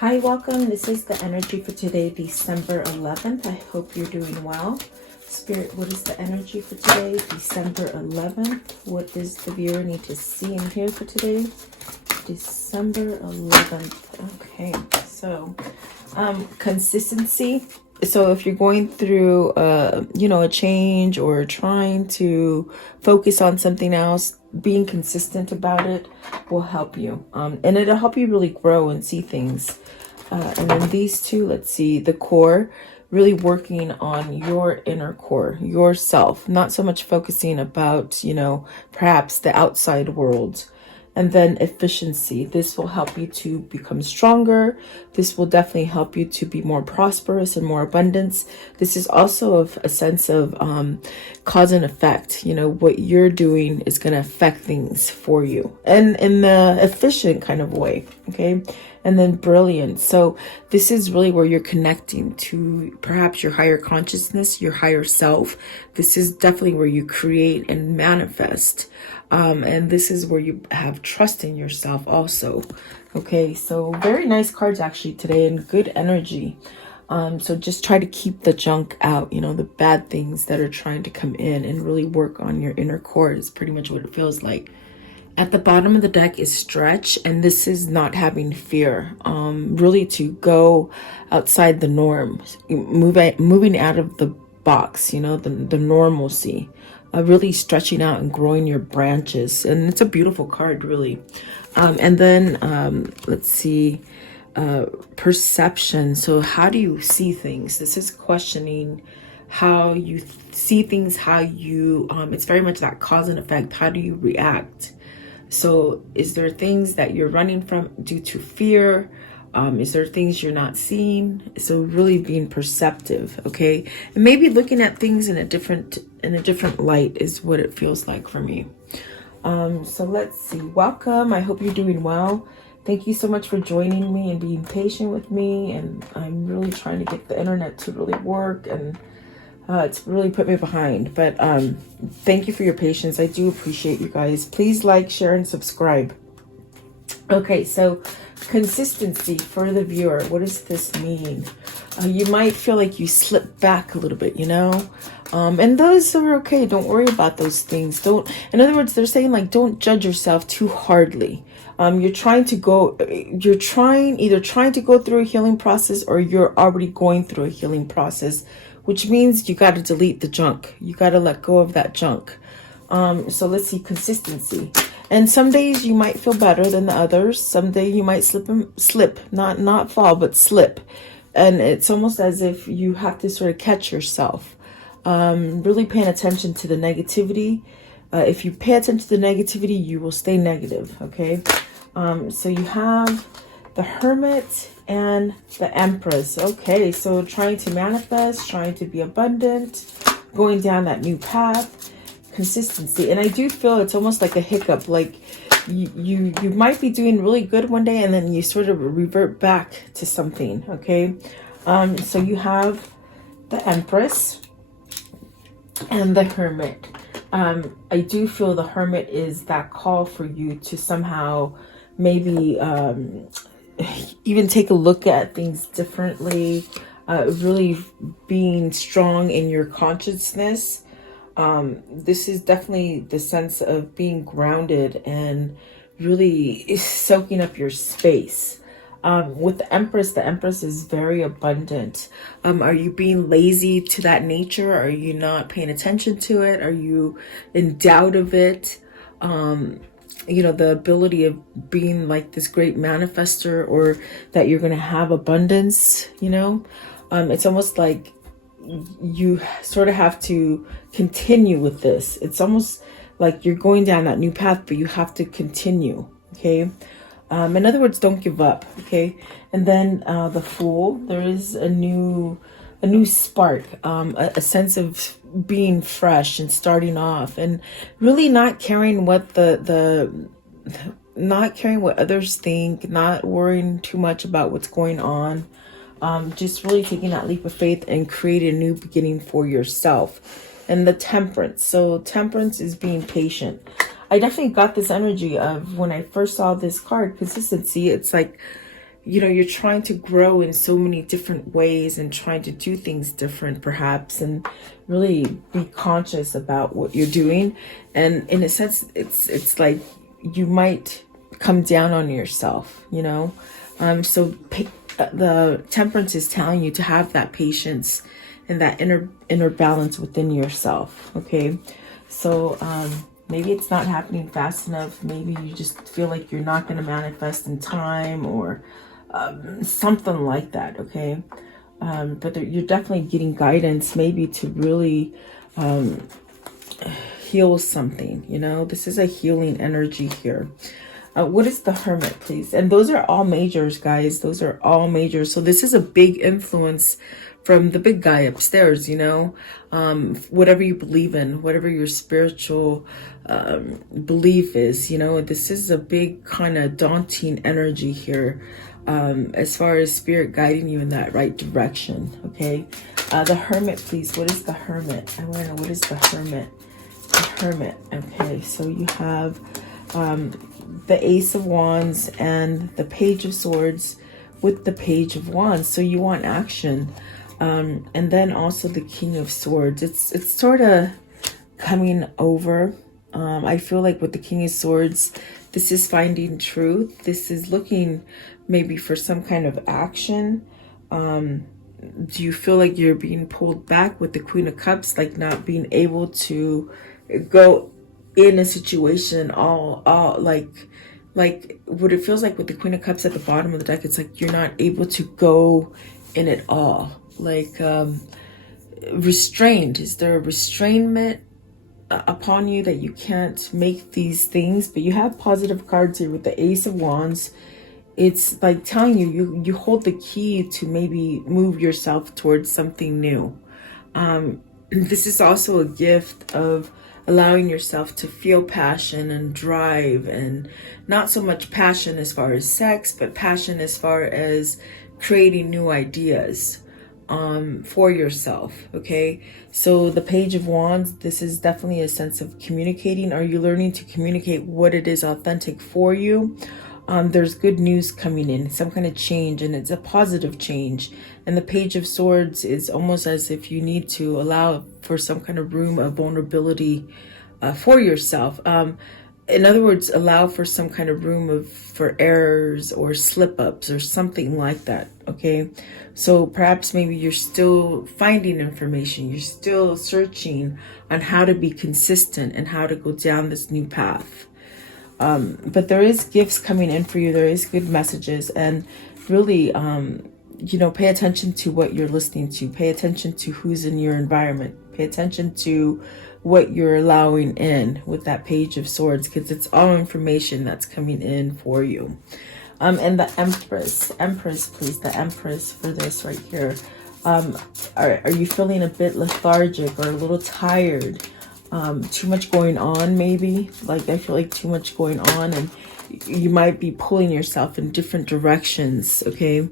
Hi, welcome. This is the energy for today, December 11th. I hope you're doing well. Spirit, what is the energy for today, December 11th? What does the viewer need to see and hear for today, December 11th? Okay, so consistency. So if you're going through, a change or trying to focus on something else, being consistent about it will help you. And it'll help you really grow and see things. And then these two, let's see, the core, really working on your inner core, yourself, not so much focusing about, perhaps the outside world. And then efficiency. This will help you to become stronger. This will definitely help you to be more prosperous and more abundance. This is also a sense of cause and effect. What you're doing is going to affect things for you, and in the efficient kind of way. Okay. And then brilliance. So this is really where you're connecting to perhaps your higher consciousness, your higher self. This is definitely where you create and manifest. And this is where you have trust in yourself also. Okay, so very nice cards actually today and good energy. So just try to keep the junk out, the bad things that are trying to come in, and really work on your inner core is pretty much what it feels like. At the bottom of the deck is stretch, and this is not having fear, really to go outside the norm, moving out of the box, the normalcy, really stretching out and growing your branches. And it's a beautiful card, really. And then let's see, perception. So how do you see things? This is questioning how you see things, how you, it's very much that cause and effect. How do you react? So is there things that you're running from due to fear? Is there things you're not seeing? So really being perceptive, okay? And maybe looking at things in a different light is what it feels like for me. So let's see. Welcome. I hope you're doing well. Thank you so much for joining me and being patient with me. And I'm really trying to get the internet to really work, and it's really put me behind, but thank you for your patience. I do appreciate you guys. Please like, share, and subscribe. Okay, so consistency for the viewer. What does this mean? You might feel like you slip back a little bit, and those are okay. Don't worry about those things. In other words, they're saying like, don't judge yourself too hardly. You're trying to go through a healing process, or you're already going through a healing process, which means you got to delete the junk. You got to let go of that junk. So let's see, consistency. And some days you might feel better than the others. Some day you might slip, not fall, but slip. And it's almost as if you have to sort of catch yourself. Really paying attention to the negativity. If you pay attention to the negativity, you will stay negative, okay? So you have the Hermit and the Empress. Okay, so trying to manifest, trying to be abundant, going down that new path, consistency. And I do feel it's almost like a hiccup, like you might be doing really good one day, and then you sort of revert back to something, okay? So you have the Empress and the Hermit. I do feel the Hermit is that call for you to somehow maybe even take a look at things differently, really being strong in your consciousness. This is definitely the sense of being grounded and really soaking up your space. With the Empress is very abundant. Are you being lazy to that nature? Are you not paying attention to it? Are you in doubt of it? The ability of being like this great manifester, or that you're going to have abundance, it's almost like you sort of have to continue with this. It's almost like you're going down that new path, but you have to continue. Okay. In other words, don't give up. Okay. And then the Fool, there is a new spark, a sense of being fresh and starting off, and really not caring what not caring what others think, not worrying too much about what's going on. Just really taking that leap of faith and creating a new beginning for yourself. And the Temperance. So Temperance is being patient. I definitely got this energy of when I first saw this card, consistency. It's like you know, you're trying to grow in so many different ways and trying to do things different perhaps, and really be conscious about what you're doing. And in a sense, it's like you might come down on yourself, you know. So the temperance is telling you to have that patience and that inner balance within yourself. Okay, so maybe it's not happening fast enough. Maybe you just feel like you're not going to manifest in time, or something like that. Okay, but you're definitely getting guidance, maybe to really heal something. You know, this is a healing energy here. What is the Hermit, please? And those are all majors, guys. Those are all majors. So this is a big influence from the big guy upstairs, you know. Whatever you believe in, whatever your spiritual belief is, you know, this is a big kind of daunting energy here, as far as spirit guiding you in that right direction. Okay, the Hermit, please. What is the Hermit? I want to know, what is the Hermit? The Hermit. Okay, so you have the Ace of Wands and the Page of Swords with the Page of Wands. So you want action. And then also the King of Swords. It's sort of coming over. I feel like with the King of Swords, this is finding truth. This is looking maybe for some kind of action. Do you feel like you're being pulled back with the Queen of Cups, like not being able to go in a situation all like what it feels like with the Queen of Cups at the bottom of the deck? It's like you're not able to go in it all, like restrained. Is there a restrainment upon you that you can't make these things? But you have positive cards here with the Ace of Wands. It's like telling you hold the key to maybe move yourself towards something new. This is also a gift of allowing yourself to feel passion and drive, and not so much passion as far as sex, but passion as far as creating new ideas for yourself. Okay, so the Page of Wands, this is definitely a sense of communicating. Are you learning to communicate what it is authentic for you? There's good news coming in, some kind of change, and it's a positive change. And the Page of Swords is almost as if you need to allow for some kind of room of vulnerability for yourself. In other words, allow for some kind of room for errors or slip-ups or something like that. Okay, so perhaps maybe you're still finding information, you're still searching on how to be consistent and how to go down this new path. But there is gifts coming in for you. There is good messages, and really, you know, pay attention to what you're listening to. Pay attention to who's in your environment. Pay attention to what you're allowing in with that Page of Swords, because it's all information that's coming in for you. And the Empress, please, the Empress for this right here. Are you feeling a bit lethargic or a little tired? Too much going on, maybe? Like, I feel like too much going on, and you might be pulling yourself in different directions. Okay,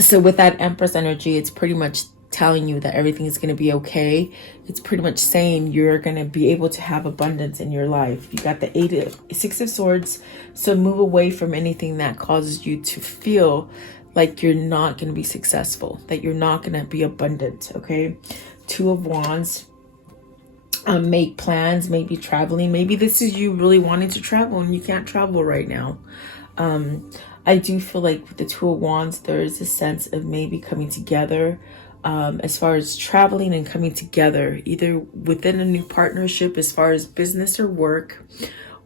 so with that Empress energy, it's pretty much telling you that everything is going to be okay. It's pretty much saying you're going to be able to have abundance in your life. You got the Six of Swords, so move away from anything that causes you to feel like you're not going to be successful, that you're not going to be abundant. Okay, Two of Wands. Make plans, maybe traveling. Maybe this is you really wanting to travel and you can't travel right now. I do feel like with the Two of Wands, there is a sense of maybe coming together, as far as traveling and coming together, either within a new partnership as far as business or work,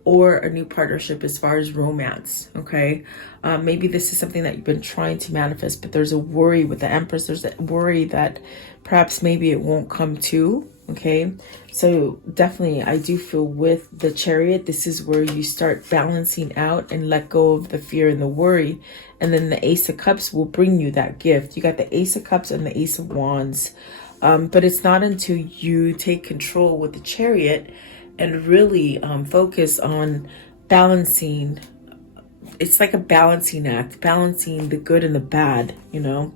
or a new partnership as far as romance. Okay, maybe this is something that you've been trying to manifest, but there's a worry with the Empress. There's a worry that perhaps maybe it won't come to. Okay, so definitely I do feel with the Chariot, this is where you start balancing out and let go of the fear and the worry, and then the Ace of Cups will bring you that gift. You got the Ace of Cups and the Ace of Wands, but it's not until you take control with the Chariot and really focus on balancing. It's like a balancing act, balancing the good and the bad, you know.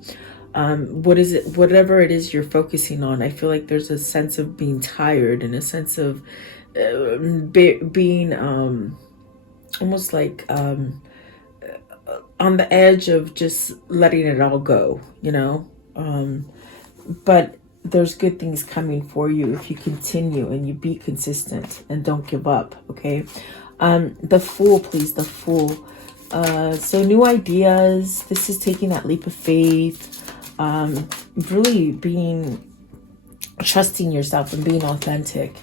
What is it, whatever it is you're focusing on, I feel like there's a sense of being tired and a sense of being almost like on the edge of just letting it all go, you know. But there's good things coming for you if you continue and you be consistent and don't give up, okay? The Fool, please, the Fool. So new ideas. This is taking that leap of faith. Really trusting yourself and being authentic.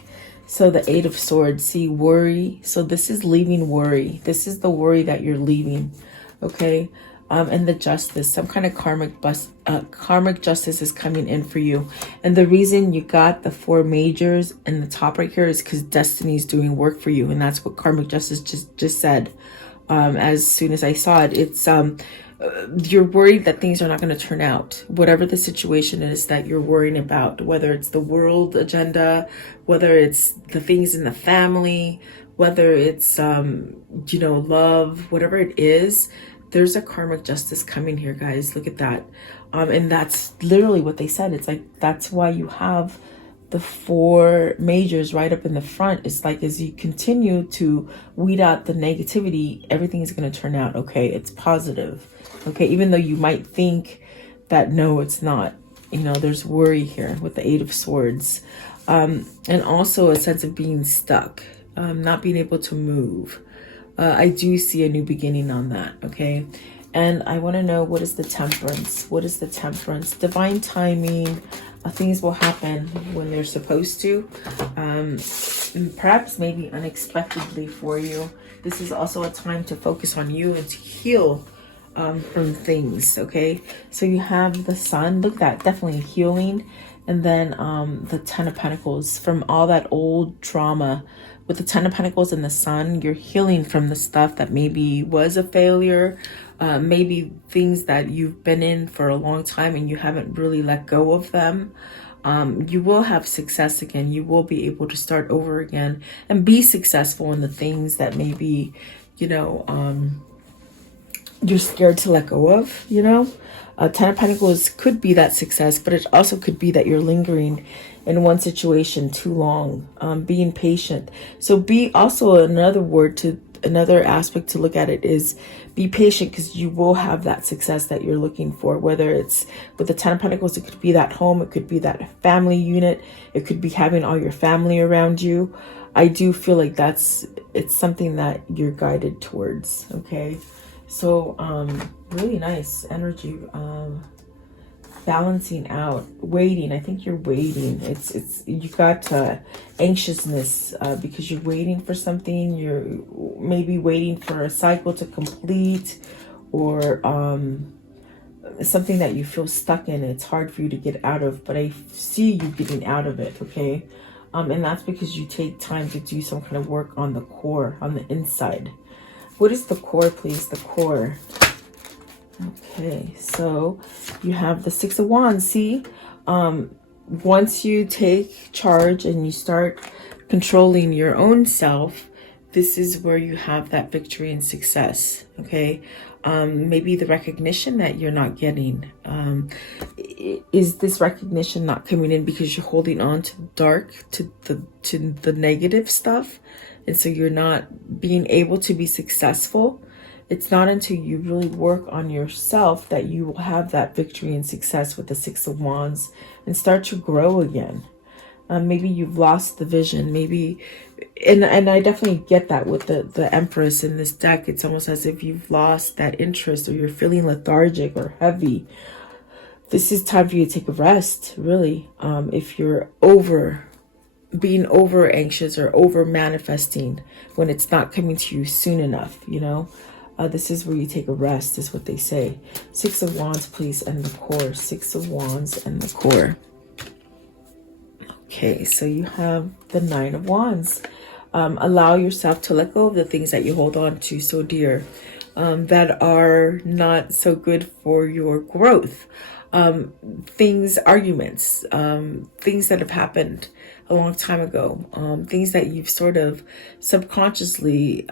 So the Eight of Swords, see, worry. So this is leaving worry. This is the worry that you're leaving, okay? And the Justice, some kind of karmic justice is coming in for you. And the reason you got the 4 majors in the top right here is because destiny is doing work for you. And that's what karmic justice just said. As soon as I saw it, it's you're worried that things are not going to turn out. Whatever the situation is that you're worrying about, whether it's the world agenda, whether it's the things in the family, whether it's, you know, love, whatever it is, there's a karmic justice coming here, guys. Look at that. And that's literally what they said. It's like, that's why you have the 4 majors right up in the front. It's like, as you continue to weed out the negativity, everything is going to turn out okay. It's positive. Okay, even though you might think that no, it's not. You know, there's worry here with the 8 of Swords. And also a sense of being stuck, not being able to move. I do see a new beginning on that, okay? And I want to know, what is the Temperance? What is the Temperance? Divine timing. Things will happen when they're supposed to. Perhaps maybe unexpectedly for you. This is also a time to focus on you and to heal from things, okay? So you have the Sun. Look at that, definitely healing. And then the 10 of Pentacles, from all that old trauma. With the 10 of Pentacles and the Sun, you're healing from the stuff that maybe was a failure, maybe things that you've been in for a long time and you haven't really let go of them. You will have success again. You will be able to start over again and be successful in the things that maybe, you know, you're scared to let go of, you know. 10 of Pentacles could be that success, but it also could be that you're lingering in one situation too long, being patient. So be also another aspect to look at it is be patient, because you will have that success that you're looking for. Whether it's with the 10 of Pentacles, it could be that home, it could be that family unit, it could be having all your family around you. I do feel like it's something that you're guided towards, okay? So really nice energy. Balancing out, waiting. I think you're waiting. You got anxiousness because you're waiting for something. You're maybe waiting for a cycle to complete, or something that you feel stuck in. It's hard for you to get out of, but I see you getting out of it, okay? And that's because you take time to do some kind of work on the core, on the inside. What is the core, please? The core. Okay, so you have the 6 of Wands. See, once you take charge and you start controlling your own self, this is where you have that victory and success, okay? Maybe the recognition that you're not getting. Is this recognition not coming in because you're holding on to the negative stuff? And so you're not being able to be successful? It's not until you really work on yourself that you will have that victory and success with the 6 of Wands and start to grow again. Maybe you've lost the vision. Maybe, and I definitely get that with the Empress in this deck. It's almost as if you've lost that interest, or you're feeling lethargic or heavy. This is time for you to take a rest, really. If you're being over anxious or over manifesting when it's not coming to you soon enough, you know. This is where you take a rest, is what they say. 6 of Wands, please, and the core. 6 of Wands and the core. Okay, so you have the 9 of Wands. Allow yourself to let go of the things that you hold on to so dear, that are not so good for your growth. Arguments, things that have happened a long time ago, things that you've sort of subconsciously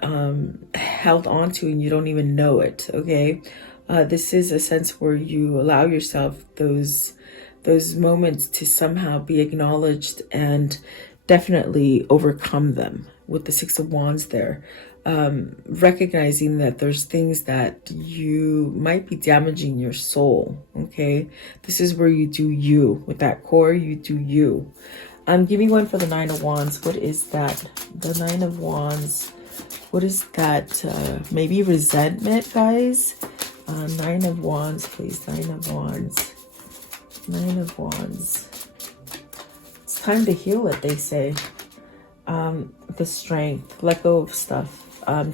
held on to and you don't even know it, okay? This is a sense where you allow yourself those moments to somehow be acknowledged and definitely overcome them with the 6 of Wands there. recognizing that there's things that you might be damaging your soul. Okay, this is where you do you. With that core, you do you. Give me one for the Nine of Wands. What is that? The Nine of Wands. What is that? Maybe resentment, guys. Nine of Wands, please. Nine of Wands. Nine of Wands. It's time to heal it, they say. The strength. Let go of stuff.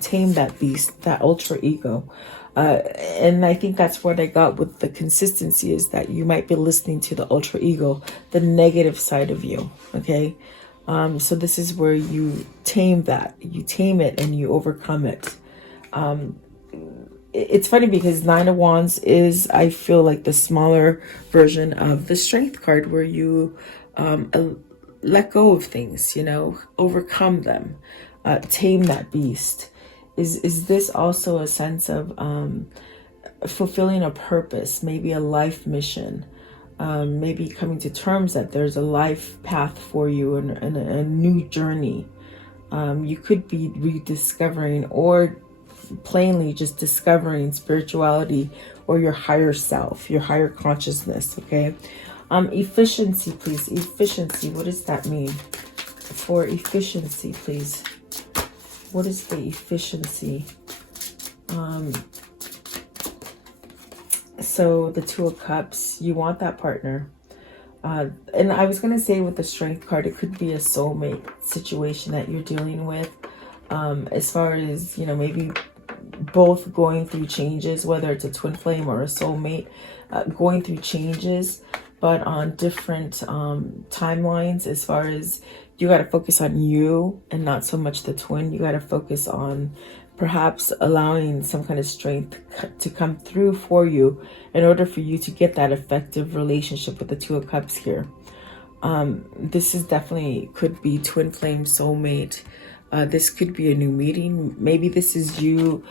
Tame that beast, that ultra ego. And I think that's what I got with the consistency, is that you might be listening to the ultra ego, the negative side of you. Okay. So this is where you tame that. You tame it and you overcome it. It's funny because Nine of Wands is, I feel like, the smaller version of the Strength card, where you let go of things, you know, overcome them, tame that beast. Is this also a sense of fulfilling a purpose, maybe a life mission? Maybe coming to terms that there's a life path for you and a new journey. You could be rediscovering, or plainly just discovering spirituality or your higher self, your higher consciousness. Okay. Efficiency, please. Efficiency. What does that mean? For efficiency, please. What is the efficiency? So the Two of Cups, you want that partner. And I was going to say, with the Strength card, it could be a soulmate situation that you're dealing with. As far as, you know, maybe both going through changes, whether it's a twin flame or a soulmate, going through changes, but on different timelines. As far as, you got to focus on you and not so much the twin. You got to focus on perhaps allowing some kind of strength to come through for you in order for you to get that effective relationship with the Two of Cups here. This is definitely, could be twin flame, soulmate. This could be a new meeting. Maybe this is you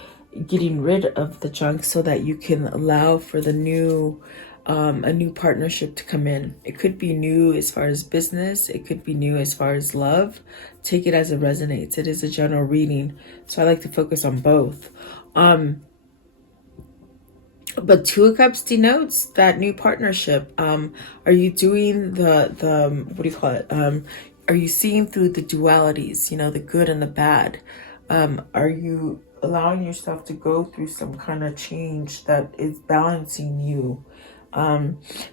getting rid of the junk so that you can allow for the new, a new partnership to come in. It could be new as far as business. It could be new as far as love. Take it as it resonates. It is a general reading, so I like to focus on both. But Two of Cups denotes that new partnership. Are you doing the what do you call it? Are you seeing through the dualities, you know, the good and the bad? Are you allowing yourself to go through some kind of change that is balancing you?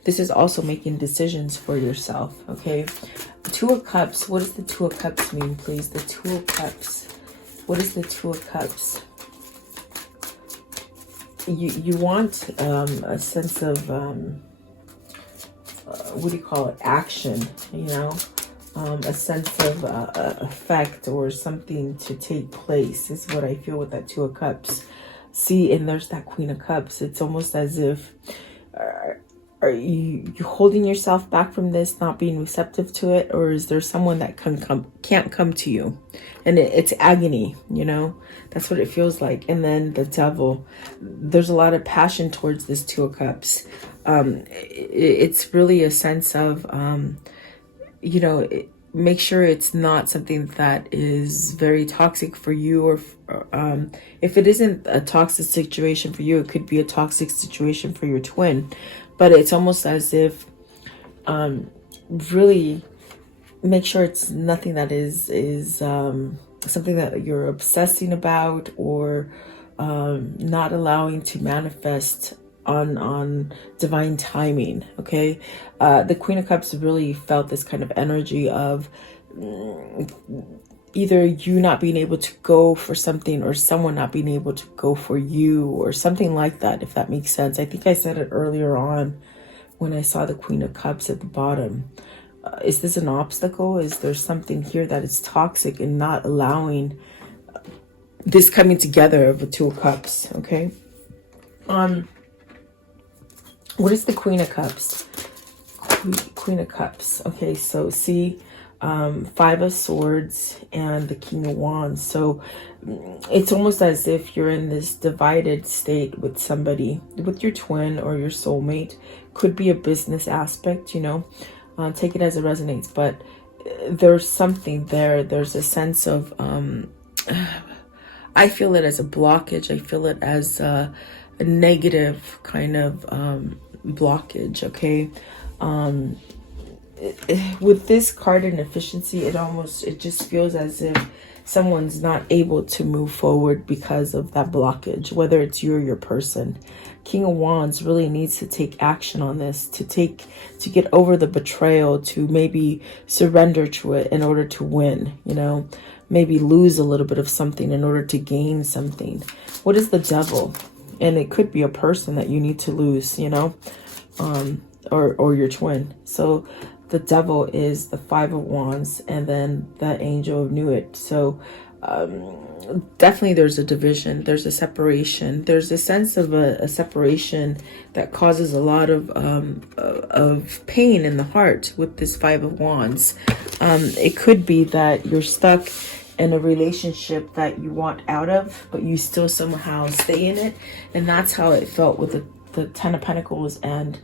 This is also making decisions for yourself. Okay. Two of Cups. What does the Two of Cups mean, please? The Two of Cups. What is the Two of Cups? You want a sense of what do you call it? Action, you know, a sense of effect or something to take place is what I feel with that Two of Cups. See, and there's that Queen of Cups. It's almost as if are you holding yourself back from this, not being receptive to it, or is there someone that can't come to you, and it's agony, you know? That's what it feels like. And then the Devil, there's a lot of passion towards this Two of Cups. It's really a sense of you know, make sure it's not something that is very toxic for you, or if it isn't a toxic situation for you, it could be a toxic situation for your twin. But it's almost as if really make sure it's nothing that is something that you're obsessing about, or not allowing to manifest on divine timing. Okay. The Queen of Cups really felt this kind of energy of either you not being able to go for something, or someone not being able to go for you, or something like that, if that makes sense. I think I said it earlier on when I saw the Queen of Cups at the bottom. Is this an obstacle? Is there something here that is toxic and not allowing this coming together of the Two of Cups? Okay. What is the Queen of Cups? Queen of Cups. Okay, so see, Five of Swords and the King of Wands. So it's almost as if you're in this divided state with somebody, with your twin or your soulmate. Could be a business aspect, you know. Take it as it resonates, but there's something there. There's a sense of I feel it as a blockage. I feel it as a negative kind of blockage, okay? With this card in efficiency, it just feels as if someone's not able to move forward because of that blockage, whether it's you or your person. King of Wands really needs to take action on this, to get over the betrayal, to maybe surrender to it in order to win, you know, maybe lose a little bit of something in order to gain something. What is the Devil? And it could be a person that you need to lose, you know, or your twin. So the Devil is the Five of Wands, and then the Angel of Newt. So definitely there's a division, there's a separation, there's a sense of a separation that causes a lot of pain in the heart with this Five of Wands. It could be that you're stuck in a relationship that you want out of, but you still somehow stay in it. And that's how it felt with the Ten of Pentacles and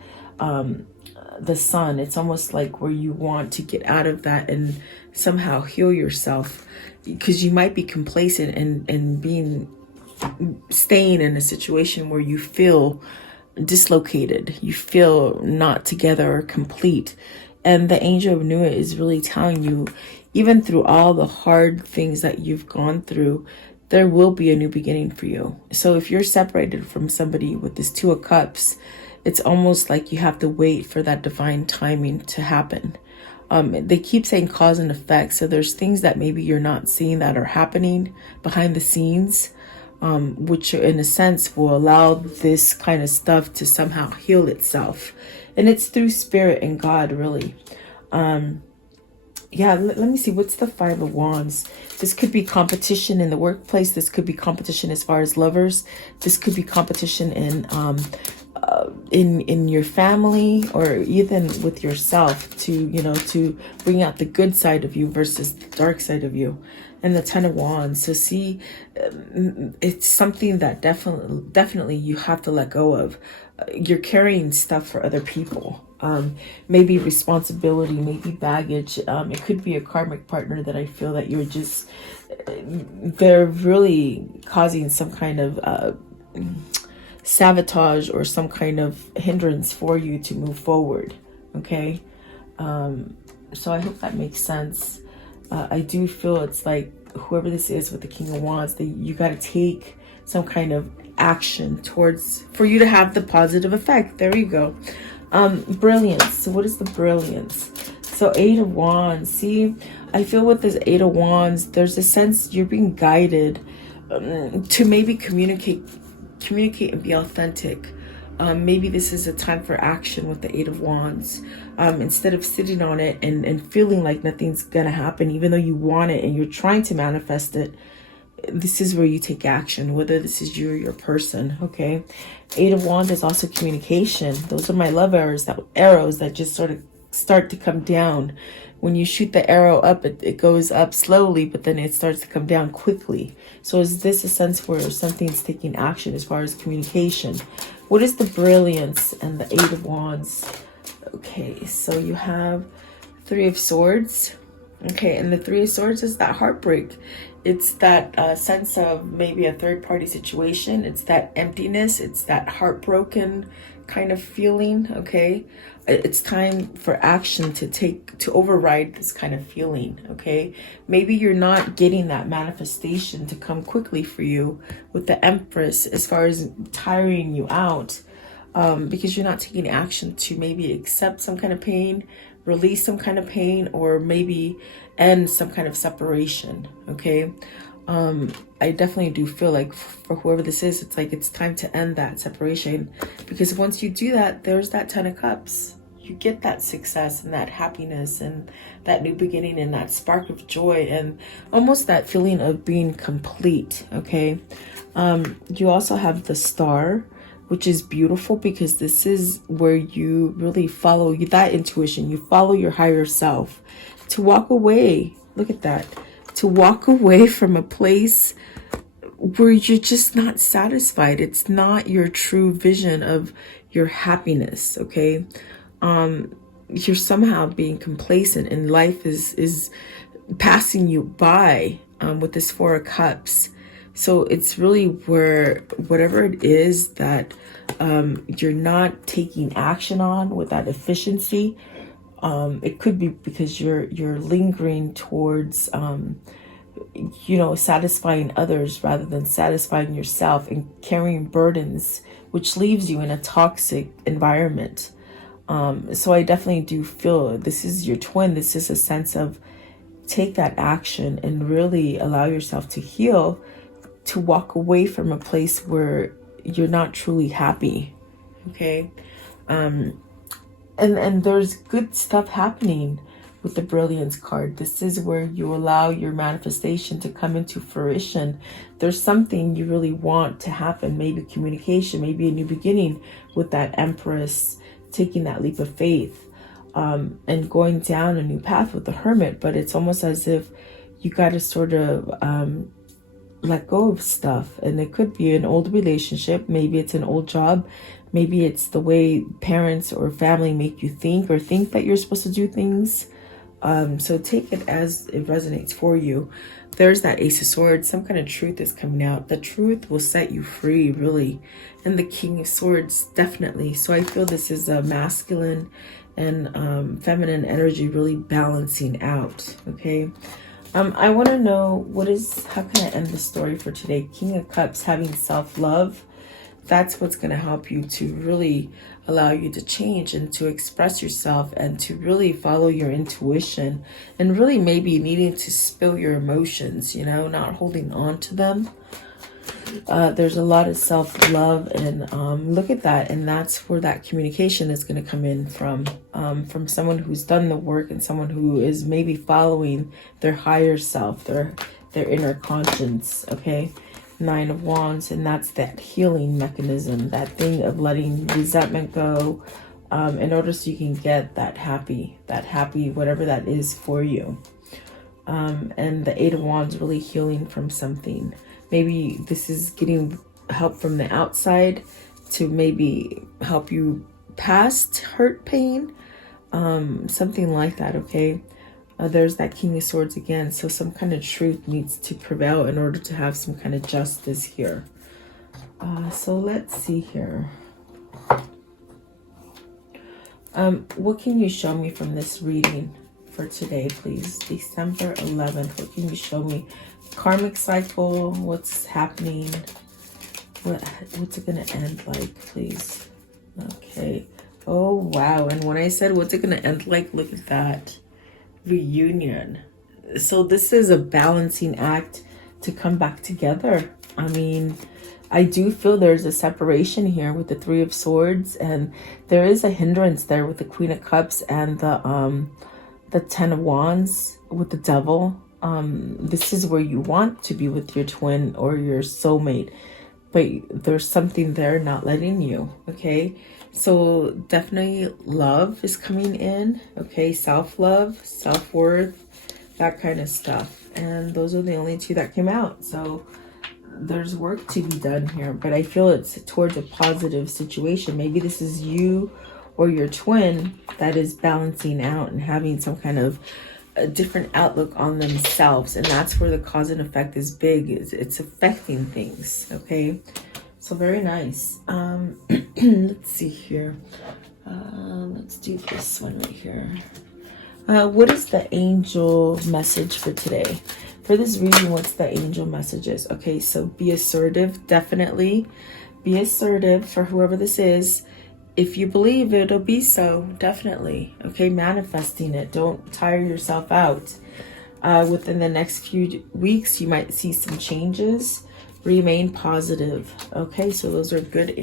the Sun. It's almost like where you want to get out of that and somehow heal yourself, because you might be complacent and staying in a situation where you feel dislocated, you feel not together or complete. And the Angel of Newt is really telling you, even through all the hard things that you've gone through, there will be a new beginning for you. So if you're separated from somebody with this Two of Cups, it's almost like you have to wait for that divine timing to happen. They keep saying cause and effect. So there's things that maybe you're not seeing that are happening behind the scenes, which in a sense will allow this kind of stuff to somehow heal itself. And it's through spirit and God, really. Yeah, let me see. What's the Five of Wands? This could be competition in the workplace. This could be competition as far as lovers. This could be competition in your family, or even with yourself, to bring out the good side of you versus the dark side of you. And the Ten of Wands. So see, it's something that definitely you have to let go of. You're carrying stuff for other people. Maybe responsibility, maybe baggage. It could be a karmic partner that I feel that you're just, they're really causing some kind of sabotage or some kind of hindrance for you to move forward. Okay. So I hope that makes sense. I do feel it's like whoever this is with the King of Wands, that you got to take some kind of action for you to have the positive effect. There you go. Brilliance. So what is the brilliance? So Eight of Wands. See, I feel with this Eight of Wands, there's a sense you're being guided to maybe communicate and be authentic. Maybe this is a time for action with the Eight of Wands. Instead of sitting on it and feeling like nothing's gonna happen, even though you want it and you're trying to manifest it, this is where you take action, whether this is you or your person. Okay. Eight of Wands is also communication. Those are my love arrows that just sort of start to come down. When you shoot the arrow up, it goes up slowly, but then it starts to come down quickly. So is this a sense where something's taking action as far as communication? What is the brilliance and the Eight of Wands? Okay, so you have Three of Swords. Okay, and the Three of Swords is that heartbreak. It's that sense of maybe a third-party situation. It's that emptiness. It's that heartbroken kind of feeling. Okay, it's time for action to override this kind of feeling. Okay, maybe you're not getting that manifestation to come quickly for you with the Empress, as far as tiring you out, because you're not taking action to maybe accept some kind of pain, release some kind of pain, or maybe end some kind of separation. Okay. I definitely do feel like for whoever this is, it's like it's time to end that separation, because once you do that, there's that Ten of Cups. You get that success and that happiness and that new beginning and that spark of joy and almost that feeling of being complete. Okay. You also have the Star, which is beautiful, because this is where you really follow that intuition. You follow your higher self to walk away. Look at that. To walk away from a place where you're just not satisfied. It's not your true vision of your happiness. Okay. You're somehow being complacent and life is passing you by, with this Four of Cups. So it's really where whatever it is that you're not taking action on with that efficiency. It could be because you're lingering towards satisfying others rather than satisfying yourself, and carrying burdens, which leaves you in a toxic environment. So I definitely do feel this is your twin. This is a sense of take that action and really allow yourself to heal, to walk away from a place where you're not truly happy. Okay. And there's good stuff happening with the Brilliance card. This is where you allow your manifestation to come into fruition. There's something you really want to happen, maybe communication, maybe a new beginning with that Empress, taking that leap of faith, and going down a new path with the Hermit. But it's almost as if you got to sort of let go of stuff. And it could be an old relationship, maybe it's an old job, maybe it's the way parents or family make you think, or think that you're supposed to do things. So take it as it resonates for you. There's that Ace of Swords. Some kind of truth is coming out. The truth will set you free, really. And the King of Swords, definitely. So I feel this is a masculine and feminine energy really balancing out. Okay. I want to know how can I end the story for today? King of Cups, having self-love. That's what's going to help you to really allow you to change and to express yourself and to really follow your intuition, and really maybe needing to spill your emotions, not holding on to them. There's a lot of self-love, and look at that. And that's where that communication is going to come in from someone who's done the work, and someone who is maybe following their higher self, their inner conscience. Okay. Nine of Wands, and that's that healing mechanism, that thing of letting resentment go, in order so you can get that happy, whatever that is for you. And the Eight of Wands, really healing from something. Maybe this is getting help from the outside to maybe help you past hurt, pain, something like that. Okay. There's that King of Swords again. So some kind of truth needs to prevail in order to have some kind of justice here. So let's see here. What can you show me from this reading for today, please? December 11th. What can you show me? Karmic cycle. What's happening? What's it going to end like, please? Okay. Oh, wow. And when I said what's it going to end like, look at that. Reunion. So this is a balancing act to come back together. I mean, I do feel there's a separation here with the Three of Swords, and there is a hindrance there with the Queen of Cups and the Ten of Wands with the Devil. This is where you want to be with your twin or your soulmate, but there's something there not letting you. Okay. So definitely love is coming in. Okay. Self-love, self-worth, that kind of stuff. And those are the only two that came out. So there's work to be done here, but I feel it's towards a positive situation. Maybe this is you or your twin that is balancing out and having some kind of a different outlook on themselves. And that's where the cause and effect is big. It's affecting things. Okay. So very nice. Let's see here. Let's do this one right here. What is the angel message for today? For this reading, what's the angel messages? Okay, so be assertive. Definitely be assertive for whoever this is. If you believe it'll be so, definitely. Okay, manifesting it. Don't tire yourself out. Within the next few weeks, you might see some changes. Remain positive. Okay, so those are good.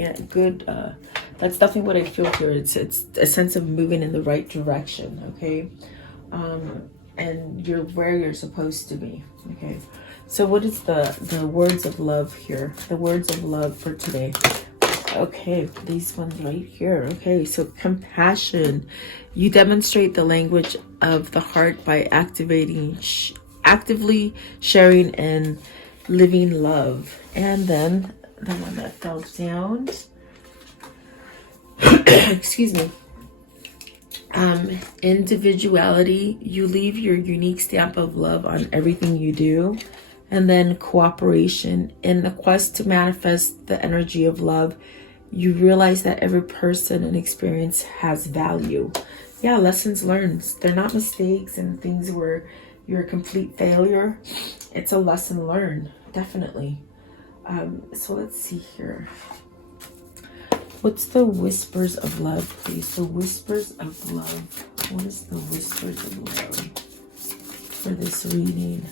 That's definitely what I feel here. It's a sense of moving in the right direction. Okay, and you're where you're supposed to be. Okay, so what is the words of love here? The words of love for today. Okay, these ones right here. Okay, so compassion. You demonstrate the language of the heart by actively sharing and living love. And then the one that fell down, excuse me, individuality. You leave your unique stamp of love on everything you do. and then cooperation. In the quest to manifest the energy of love, you realize that every person and experience has value. Yeah, lessons learned. They're not mistakes and things where you're a complete failure. It's a lesson learned, definitely. So let's see here. What's the whispers of love, please? The whispers of love. What is the whispers of love for this reading?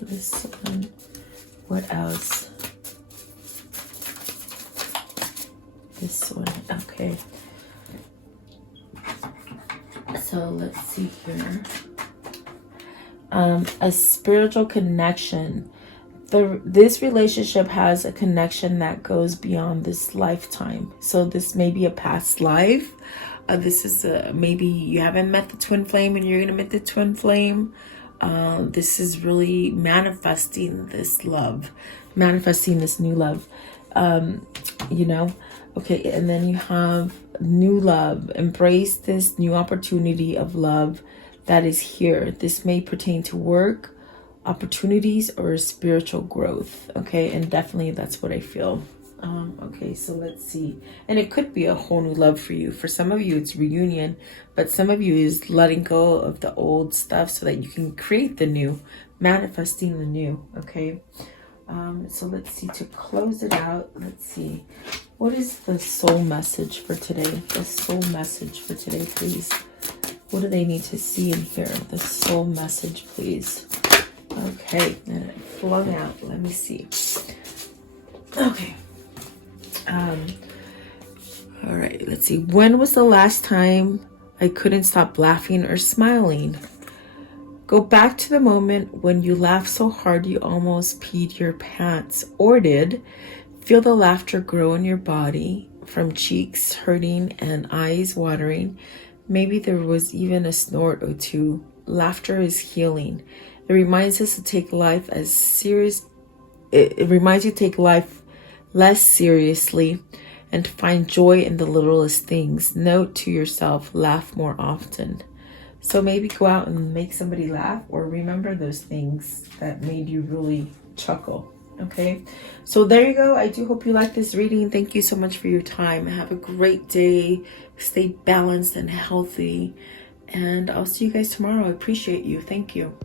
This one. What else? This one. Okay. So let's see here. A spiritual connection. This relationship has a connection that goes beyond this lifetime. So this may be a past life. This is maybe you haven't met the twin flame and you're gonna meet the twin flame. This is really manifesting this love, manifesting this new love. You know, okay. And then you have new love. Embrace this new opportunity of love that is here. This may pertain to work, opportunities, or spiritual growth. Okay, and definitely that's what I feel. Okay, so let's see. And it could be a whole new love for you. For some of you, it's reunion, but some of you is letting go of the old stuff so that you can create the new, manifesting the new. Okay, so let's see. To close it out, let's see. What is the soul message for today? The soul message for today, please. What do they need to see and hear? The soul message, please. Okay, and it flung out. Let me see. Okay. All right, let's see. When was the last time I couldn't stop laughing or smiling? Go back to the moment when you laughed so hard you almost peed your pants, or did. Feel the laughter grow in your body, from cheeks hurting and eyes watering. Maybe there was even a snort or two. Laughter is healing. It reminds us to take life as serious. It reminds you to take life less seriously and to find joy in the littlest things. Note to yourself, laugh more often. So maybe go out and make somebody laugh, or remember those things that made you really chuckle. Okay, so there you go. I do hope you like this reading. Thank you so much for your time. Have a great day. Stay balanced and healthy. And I'll see you guys tomorrow. I appreciate you. Thank you.